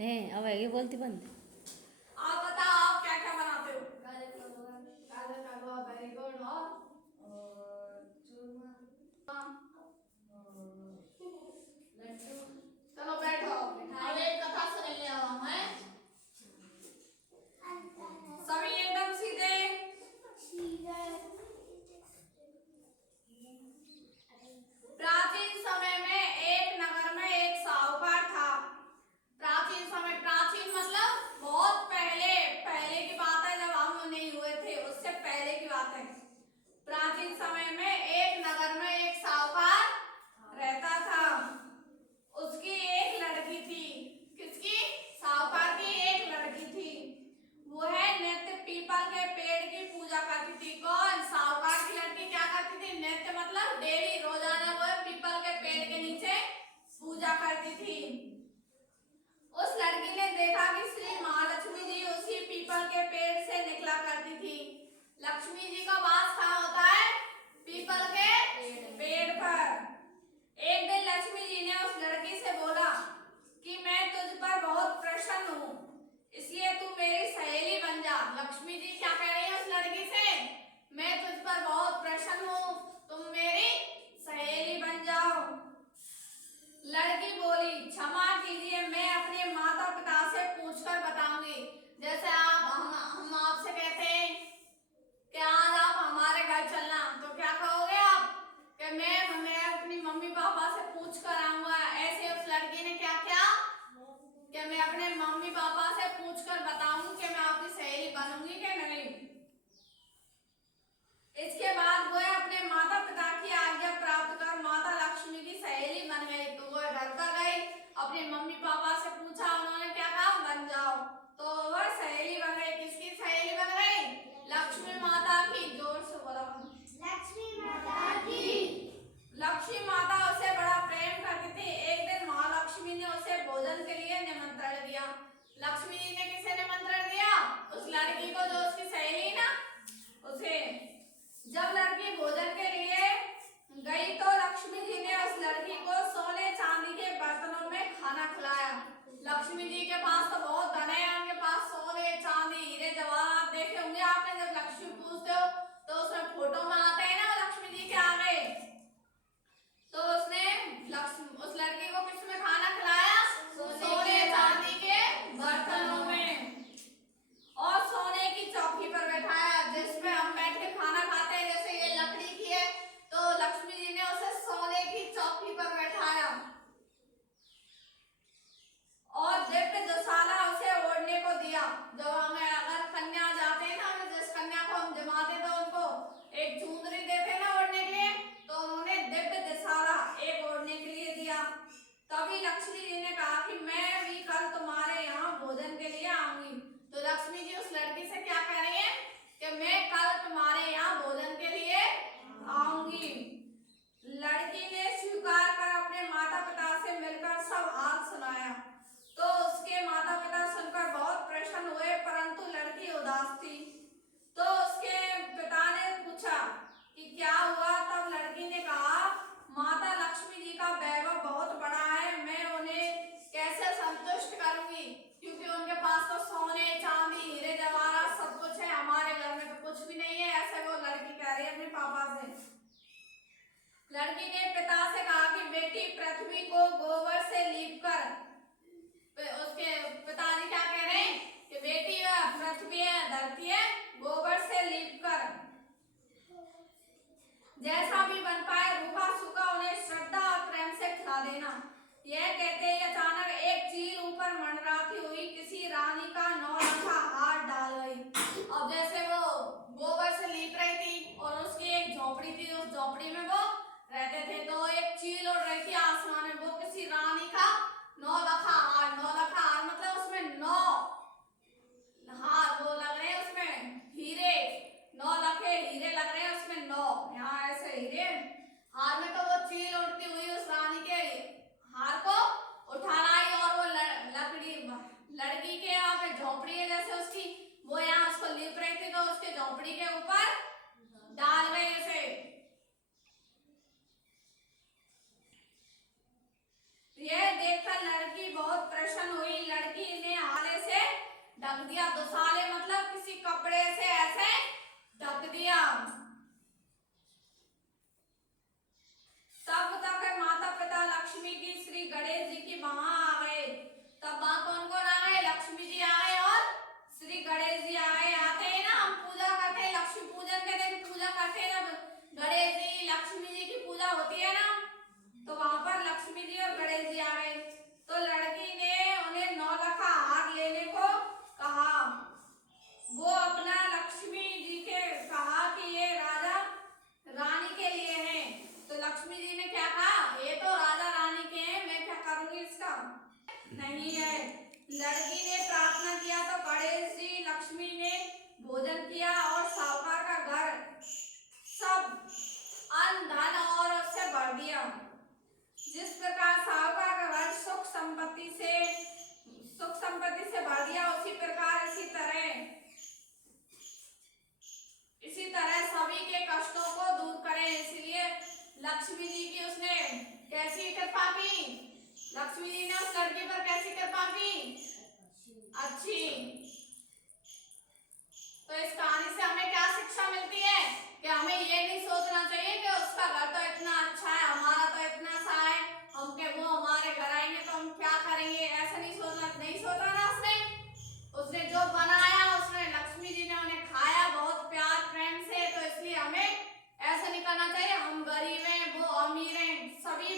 है। अब ये बोलती बंद। आप बताओ आप क्या क्या बनाते हो? गाजर का हलवा, वेरी गुड। और चूरमा, लड्डू। चलो बैठो, अब एक कथा सुनेंगे अब हम, हैं? सभी एकदम सीधे। प्राचीन समय में एक नगर में एक साहूकार था। प्राचीन समय, प्राचीन मतलब बहुत पहले, पहले की बात है, जब हम नहीं हुए थे उससे पहले की बात है। प्राचीन समय में एक नगर में एक साहूकार रहता था। उसकी एक लड़की थी। किसकी? साहूकार की एक लड़की थी। वह नित्य पीपल के पेड़ की पूजा करती थी। कौन? साहूकार की लड़की क्या करती थी? नित्य मतलब डेली, रोजाना वह पीपल के पेड़ के नीचे पूजा करती थी। उस लड़की ने देखा कि श्री महालक्ष्मी जी उसी पीपल के पेड़ से निकला करती थी। लक्ष्मी जी का वास कहाँ होता है? पीपल के पेड़ पर। एक दिन लक्ष्मी जी ने उस लड़की से बोला कि मैं तुझ पर बहुत प्रसन्न हूँ, इसलिए तू मेरी सहेली बन जा। लक्ष्मी जी क्या कह रही है उस लड़की से? मैं तुझ पर बहुत प्रसन्न हूँ, तुम मेरी सहेली बन जाओ। लड़की बोली, क्षमा कीजिए, मैं अपने माता पिता से पूछकर बताऊंगी। जैसे हम आपसे कहते हैं कि आज आप हमारे घर चलना, तो क्या कहोगे आप? कि मैं अपनी मम्मी पापा से पूछ कर आऊंगा। ऐसे उस लड़की ने क्या किया कि मैं अपने मम्मी पापा से पूछ कर बताऊंगी कि मैं आपकी सहेली बनूंगी कि नहीं। इसके बाद वो अपने माता पिता की आज्ञा प्राप्त कर माता लक्ष्मी की सहेली बन गई। तो वो घर पर गई, अपने मम्मी पापा से पूछा, उन्होंने क्या कहा? बन जाओ। तो वह सहेली बन गई। किसकी सहेली बन गई? लक्ष्मी माता की। जोर से बोला, लक्ष्मी माता की। लक्ष्मी माता उसे बड़ा प्रेम करती थी। एक दिन महालक्ष्मी ने उसे भोजन के लिए निमंत्रण दिया। लक्ष्मी जी ने किसे निमंत्रण दिया? उस लड़की को, जो उसकी सहेली ना, उसे। जब लड़की भोजन के लिए गई तो लक्ष्मी जी ने उस लड़की को सोने चांदी के बर्तनों में खाना खिलाया। लक्ष्मी जी के पास तो बहुत धन है, उनके पास सोने चांदी हीरे जवाहरात देखे होंगे आपने। जब लक्ष्मी पूछते हो तो उसमें फोटो में आते हैं ना लक्ष्मी जी के आगे। तो उसने उस लड़की को किसमें खाना खिलाया? सोने चांदी के बर्तनों में, और सोने की चौकी पर बैठाया जिसमें हम बैठ के खाना खाते हैं। जैसे ये लकड़ी की है, तो लक्ष्मी जी ने उसे सोने की चौकी पर बैठाया और दिव्य दुशाला उसे ओढ़ने को दिया। जब हमें अगर कन्या जाते हैं ना, हमें जिस कन्या को हम जमाते तो उनको एक चुंदरी देते ना ओढ़ने के लिए, तो उन्होंने दिव्य दुशाला एक ओढ़ने के लिए दिया। तभी लक्ष्मी जी ने कहा कि मैं भी कल तुम्हारे यहाँ भोजन के लिए आऊंगी। तो लक्ष्मी जी उस लड़की से क्या कह रही है कि मैं कल तुम्हारे यहाँ भोजन के लिए आऊंगी। लड़की ने स्वीकार कर अपने माता पिता से मिलकर सब हाल सुनाया। तो उसके माता पिता सुनकर बहुत प्रसन्न हुए, परंतु लड़की उदास थी। तो उसके पिता ने पूछा कि क्या हुआ? तब लड़की ने कहा, माता लक्ष्मी जी का वैभव बहुत बड़ा है, मैं उन्हें कैसे संतुष्ट करूंगी, क्योंकि उनके पास तो सोने चांदी हीरे जवाहरात सब कुछ है, हमारे घर में तो कुछ भी नहीं है। ऐसे वो लड़की कह रही है अपने पापा से। लड़की ने पिता से कहा कि बेटी, पृथ्वी को गोबर से लीपकर, उसके पिताजी क्या कह रहे हैं कि बेटी, पृथ्वी है, धरती है, गोबर से लीपकर जैसा भी बन पाए रूखा सूखा उन्हें श्रद्धा और प्रेम से खिला देना। यह कहते ही अचानक एक चील ऊपर मंडराती हुई किसी रानी का 9 रखा हाथ डाल गई। अब जैसे वो गोबर से लीप रही थी और उसकी एक झोपड़ी थी, उस झोपड़ी में वो रहते थे, तो एक चील उड़ रही थी आसमान में। वो किसी रानी का 9 रखा हार, 9 रखा हार मतलब उसमें 9 हार वो लग रहे हैं, उसमें हीरे 9 लखे हीरे लग रहे हैं उसमें 9, यहाँ ऐसे हीरे हार में। तो वो चील उड़ती हुई उस रानी के हार को उठा लाई और वो लड़की के यहाँ पे झोपड़ी है जैसे उसकी, वो यहाँ उसको लिप रही थी, तो उसके झोपड़ी के ऊपर डाल गई उसे। यह देखकर लड़की बहुत प्रसन्न हुई, लड़की ने हाले से ढक दिया। दुसाले मतलब किसी कपड़े से ऐसे ढक दिया। तब तक माता पिता लक्ष्मी की श्री गणेश जी की वहां आ गए। तब वहां कौन कौन आ गए? लक्ष्मी जी आ गए और श्री गणेश जी आ गए। आते हैं ना, हम पूजा करते हैं, लक्ष्मी पूजन के दिन पूजा करते हैं, जब गणेश जी लक्ष्मी जी की पूजा होती है ना, तो वहां पर लक्ष्मी जी और गणेश जी आ गए। तो लड़की ने उन्हें 9 लाख हार लेने को कहा। वो अपना लक्ष्मी जी के कहा कि ये राजा रानी के लिए हैं। तो लक्ष्मी जी ने क्या कहा? ये तो राजा रानी के हैं, मैं क्या करूंगी इसका? नहीं है। लड़की ने प्रार्थना किया तो गणेश जी लक्ष्मी ने भोजन किया और साहूकार का घर सब अन्न धन और उससे भर दिया। जिस प्रकार साहूकार का घर सुख संपत्ति से भर दिया, उसी प्रकार इसी तरह सभी के कष्टों को दूर करें। इसलिए लक्ष्मी जी की उसने कैसी कृपा की? लक्ष्मी जी ने उस लड़की पर कैसी कृपा की? अच्छी। तो इस कहानी से हमें क्या शिक्षा मिलती है? कि हमें ये नहीं सोचना चाहिए कि उसका घर तो इतना अच्छा है, हमारा तो इतना सा है, वो हमारे घर आएंगे तो हम क्या करेंगे, ऐसा नहीं सोचा ना उसने जो बनाया, उसने लक्ष्मी जी ने उन्हें खाया बहुत प्यार प्रेम से। तो इसलिए हमें ऐसा नहीं करना चाहिए, हम गरीब हैं वो अमीर हैं, सभी